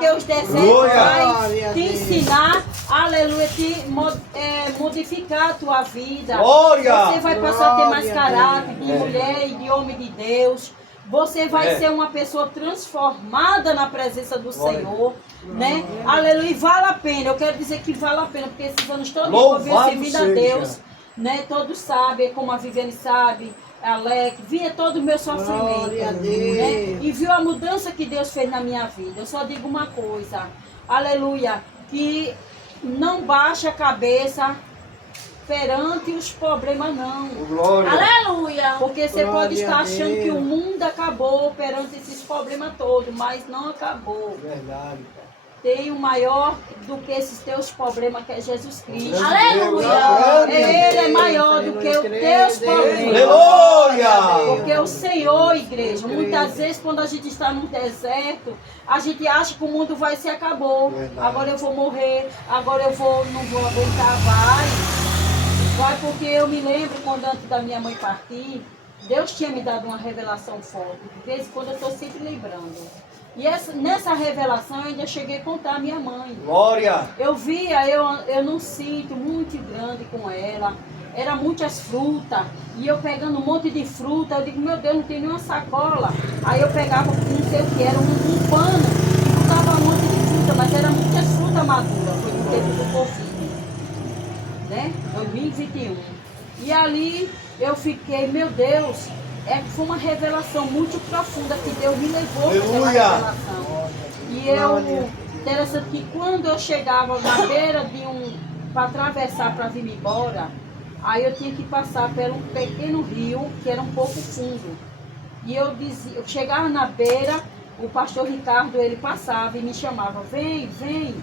Porque os desertos vai te ensinar, aleluia, modificar a tua vida. Glória. Você vai passar a ter mais caráter de mulher e de homem de Deus. Você vai ser uma pessoa transformada na presença do Senhor, né? Aleluia, e vale a pena. Eu quero dizer que vale a pena, porque esses anos todos eu venho servindo a Deus, né? Todos sabem, como a Viviane sabe, a Alec, via todo o meu sofrimento, né? E viu a mudança que Deus fez na minha vida. Eu só digo uma coisa, aleluia, que não baixa a cabeça perante os problemas, não. Glória. Aleluia! Porque você pode estar achando que o mundo acabou perante esses problemas todos, mas não acabou. Verdade. Tem o maior do que esses teus problemas, que é Jesus Cristo. Aleluia! Ele é maior do que os teus problemas. Aleluia! Porque o Senhor, igreja, muitas vezes quando a gente está no deserto, a gente acha que o mundo vai se acabou. Agora eu vou morrer, agora eu não vou aguentar, Vai porque eu me lembro quando antes da minha mãe partir, Deus tinha me dado uma revelação forte. De vez em quando eu estou sempre lembrando. E nessa revelação eu ainda cheguei a contar a minha mãe. Glória! Eu via, eu num sítio muito grande com ela. Era muitas frutas. E eu pegando um monte de fruta, eu digo, meu Deus, não tem nenhuma sacola. Aí eu pegava, não sei o que, era um pano e botava um monte de fruta, mas era muitas frutas maduras. Foi no tempo do Covid. Né? 2021. E ali eu fiquei, meu Deus, foi uma revelação muito profunda que Deus me levou para aquela revelação. E interessante que quando eu chegava na beira para atravessar para vir embora, aí eu tinha que passar por um pequeno rio que era um pouco fundo. E eu chegava na beira, o pastor Ricardo, ele passava e me chamava, vem, vem.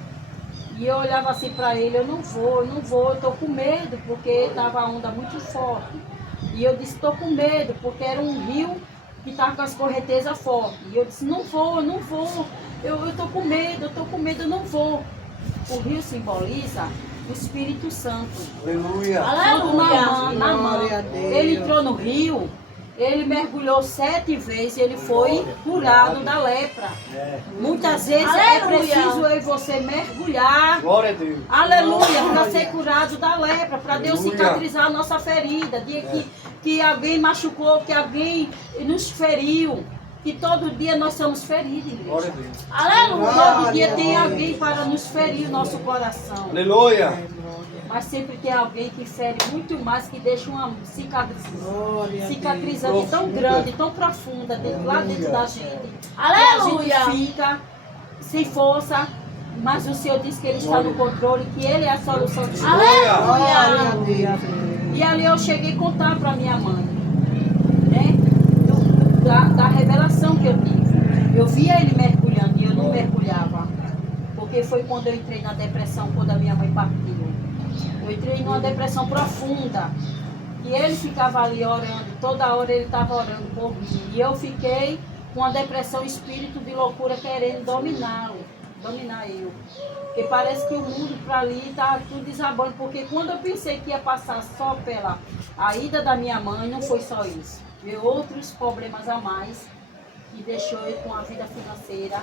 E eu olhava assim para ele, eu não vou, eu estou com medo, porque estava a onda muito forte. E eu disse, estou com medo, porque era um rio que estava com as correntezas fortes. E eu disse, não vou, eu estou com medo, eu não vou. O rio simboliza o Espírito Santo. Aleluia! Aleluia! Na mão. Ele entrou no rio, ele mergulhou 7 vezes e ele foi curado da lepra. Muitas vezes é preciso eu e você mergulhar. Glória a Deus. Aleluia, para ser curado da lepra, para Deus cicatrizar a nossa ferida. Dia que alguém machucou, que alguém nos feriu. Que todo dia nós somos feridos, igreja. Glória a Deus. Aleluia. Todo dia tem alguém para nos ferir o nosso coração. Aleluia. Mas sempre tem alguém que fere muito mais, que deixa uma cicatrizante tão grande, tão profunda lá dentro da gente. Aleluia! A gente fica sem força, mas o Senhor diz que Ele está no controle, que Ele é a solução de tudo. Aleluia! E ali eu cheguei a contar para minha mãe, né? Da revelação que eu tive. Eu via ele mergulhando e eu não mergulhava. Porque foi quando eu entrei na depressão, quando a minha mãe partiu. Eu entrei numa depressão profunda. E ele ficava ali orando, toda hora ele estava orando por mim. E eu fiquei com uma depressão, espírito de loucura, querendo dominar eu. Porque parece que o mundo para ali está tudo desabando. Porque quando eu pensei que ia passar só pela a ida da minha mãe, não foi só isso. Veio outros problemas a mais, que deixou eu com a vida financeira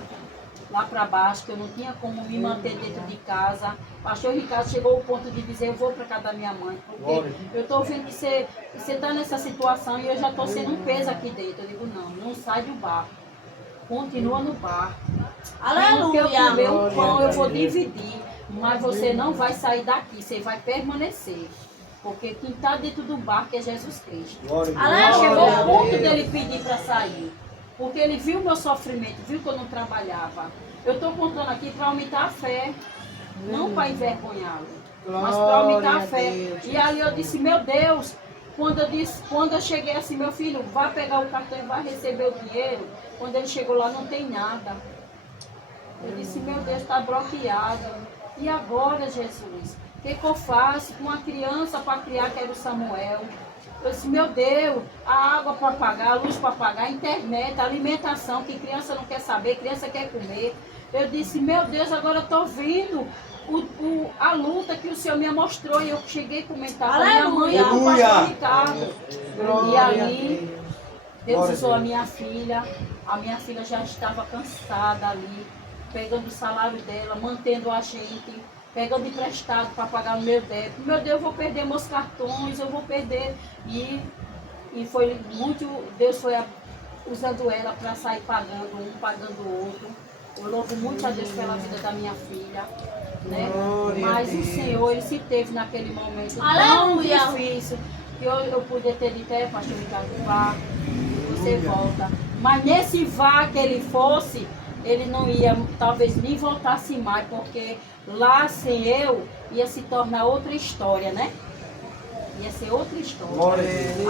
lá para baixo, que eu não tinha como me manter dentro de casa. O pastor Ricardo chegou ao ponto de dizer, eu vou para casa da minha mãe, porque eu estou vendo que você está nessa situação e eu já estou sendo um peso aqui dentro. Eu digo, não sai do barco, continua no barco. Aleluia! Porque eu comer um pão, eu vou dividir, mas você não vai sair daqui, você vai permanecer. Porque quem está dentro do barco é Jesus Cristo. Aleluia! Chegou ao ponto dele pedir para sair. Porque ele viu o meu sofrimento, viu que eu não trabalhava. Eu estou contando aqui para aumentar a fé, não para envergonhá-lo, mas para aumentar a fé. E ali eu disse, meu Deus, quando eu cheguei assim, meu filho, vai pegar o cartão e vai receber o dinheiro. Quando ele chegou lá, não tem nada. Eu disse, meu Deus, está bloqueado. E agora, Jesus, o que eu faço com uma criança para criar, que era o Samuel? Eu disse, meu Deus, a água para pagar, a luz para pagar, a internet, a alimentação, que criança não quer saber, criança quer comer. Eu disse, meu Deus, agora eu estou vendo a luta que o Senhor me mostrou. E eu cheguei a comentar com a minha mãe, com o pastor Ricardo. E ali, Deus usou a minha filha já estava cansada ali. pegando o salário dela, mantendo a gente, pegando emprestado para pagar o meu débito. Meu Deus, eu vou perder meus cartões, eu vou perder. E foi muito, Deus foi usando ela para sair pagando um, pagando o outro. Eu louvo muito a Deus pela vida da minha filha, né? Mas o Senhor, Ele se teve naquele momento tão difícil que eu podia ter dito, pastor Ricardo, vá, você volta. Mas nesse vá que ele fosse, ele não ia, talvez nem voltasse mais, porque lá sem eu ia se tornar outra história, né? Ia ser outra história.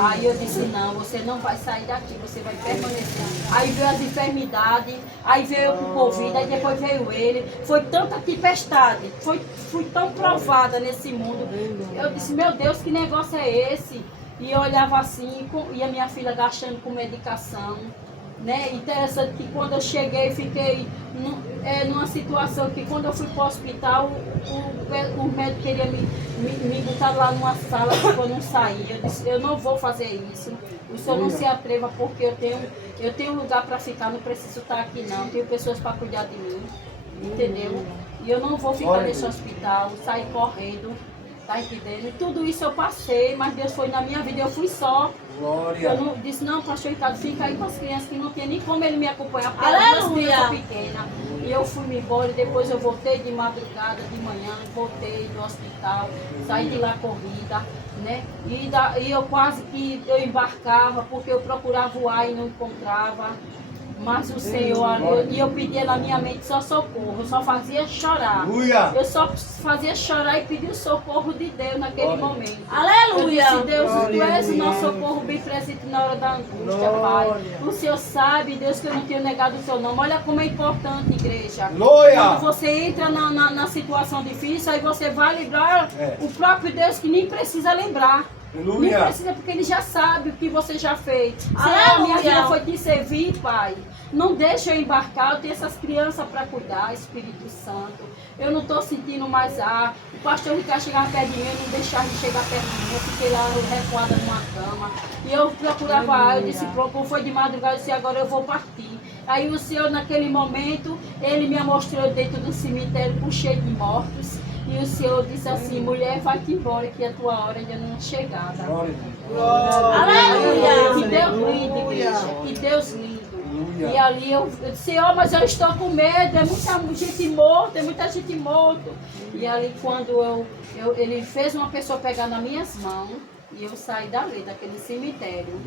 Aí eu disse, não, você não vai sair daqui, você vai permanecer. Aí veio as enfermidades, aí veio o Covid, aí depois veio ele. Foi tanta tempestade, fui tão provada nesse mundo. Eu disse, meu Deus, que negócio é esse? E eu olhava assim, e a minha filha gastando com medicação. Né? Interessante que quando eu cheguei, fiquei numa situação que quando eu fui para o hospital, o médico queria me botar lá numa sala que eu não saía. Eu disse, eu não vou fazer isso. O senhor não se atreva porque eu tenho lugar para ficar, não preciso estar aqui não. Tenho pessoas para cuidar de mim, entendeu? E eu não vou ficar nesse hospital, sair correndo. Tá entendendo? E tudo isso eu passei, mas Deus foi na minha vida, eu fui só. Glória. Eu não, disse, não, pastor Ricardo, fica aí com as crianças que não tinha nem como ele me acompanhar, porque eram duas crianças pequenas. E eu fui-me embora, e depois eu voltei de madrugada, de manhã, voltei do hospital, saí de lá corrida, né? E eu quase que eu embarcava, porque eu procurava voar e não encontrava. Mas o Senhor, e eu pedia na minha mente só socorro, eu só fazia chorar. Aleluia. Eu só fazia chorar e pedir o socorro de Deus naquele momento. Aleluia! Eu disse, Deus, Tu és o nosso socorro bem presente na hora da angústia, Pai. O Senhor sabe, Deus, que eu não tenho negado o Seu nome. Olha como é importante, igreja. Aleluia. Quando você entra na situação difícil, aí você vai lembrar o próprio Deus que nem precisa lembrar. Aleluia. Nem precisa, porque Ele já sabe o que você já fez. Senhor, Aleluia. minha vida foi te servir, Pai. Não deixa eu embarcar, eu tenho essas crianças para cuidar, Espírito Santo. Eu não estou sentindo mais ar. O pastor Ricardo chegava perto de mim, eu não deixava de chegar perto de mim. Eu fiquei lá recuada numa cama. E eu procurava ar, eu disse, pronto, foi de madrugada, eu disse, agora eu vou partir. Aí o Senhor, naquele momento, Ele me mostrou dentro do cemitério com cheio de mortos. E o Senhor disse assim, mulher, vai-te embora, que a tua hora ainda não é chegada. Glória. Aleluia. Que Deus lindo, igreja. Que Deus lindo. E ali eu disse, Senhor, mas eu estou com medo, é muita gente morta, é muita gente morta. E ali quando ele fez uma pessoa pegar nas minhas mãos, e eu saí dali, daquele cemitério.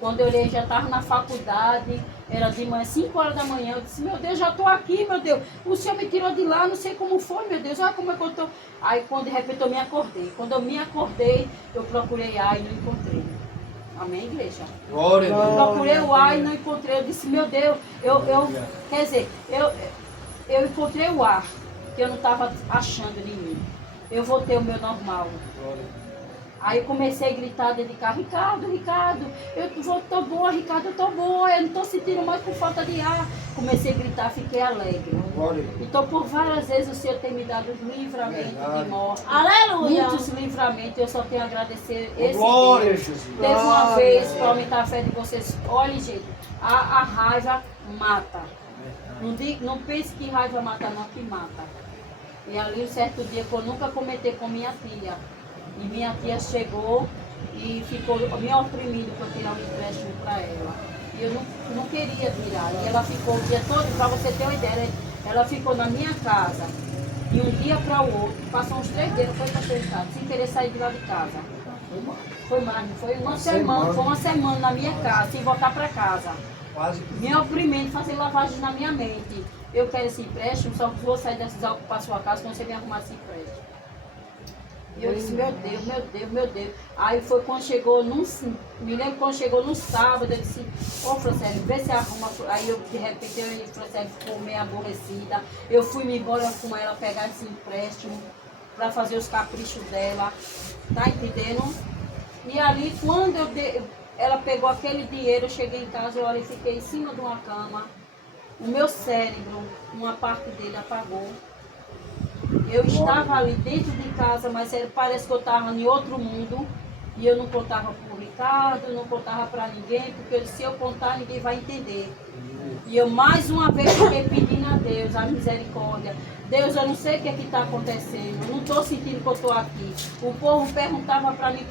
Quando eu olhei, já estava na faculdade, era de manhã, 5 horas da manhã. Eu disse, meu Deus, já estou aqui, meu Deus. O Senhor me tirou de lá, não sei como foi, meu Deus. Olha como é que eu estou. Aí, quando de repente eu me acordei. Quando eu me acordei, eu procurei ar e não encontrei. Amém, igreja? Glória. Eu procurei o ar e não encontrei. Eu disse, meu Deus, quer dizer, eu encontrei o ar que eu não estava achando em mim. Eu voltei ao meu normal. Aí eu comecei a gritar dentro de carro, Ricardo, eu tô boa, Ricardo, eu tô boa, eu não tô sentindo mais por falta de ar. Comecei a gritar, fiquei alegre. Então por várias vezes o Senhor tem me dado livramentos de morte. Aleluia. Muitos livramentos, eu só tenho a agradecer esse Glória, Deus. Jesus. Teve uma vez, para aumentar a fé de vocês, olha gente, a raiva mata. Não pense que raiva mata não, que mata. E ali um certo dia que eu nunca comentei com minha tia. E minha tia chegou e ficou me oprimindo para tirar um empréstimo para ela. E eu não queria tirar. E ela ficou o dia todo, para você ter uma ideia, ela ficou na minha casa. E um dia para o outro, passou uns 3 dias, foi para o casa, sem querer sair de lá de casa. Foi mais, foi uma semana na minha casa, sem voltar para casa. Me oprimindo, fazer lavagem na minha mente. Eu quero esse empréstimo, só vou sair dessa para sua casa quando você me arrumar esse empréstimo. E eu disse, meu Deus. Aí foi quando chegou, me lembro quando chegou no sábado, eu disse, Francélio, vê se arruma. Aí eu, de repente, Francélio ficou meio aborrecida. Eu fui-me embora com ela pegar esse empréstimo para fazer os caprichos dela, tá entendendo? E ali, quando ela pegou aquele dinheiro, eu cheguei em casa, eu fiquei em cima de uma cama. O meu cérebro, uma parte dele apagou. Eu estava ali dentro de casa, mas parece que eu estava em outro mundo. E eu não contava para o Ricardo, não contava para ninguém, porque se eu contar, ninguém vai entender. E eu mais uma vez fiquei pedindo a Deus, a misericórdia. Deus, eu não sei o que está acontecendo, eu não estou sentindo que eu estou aqui. O povo perguntava para mim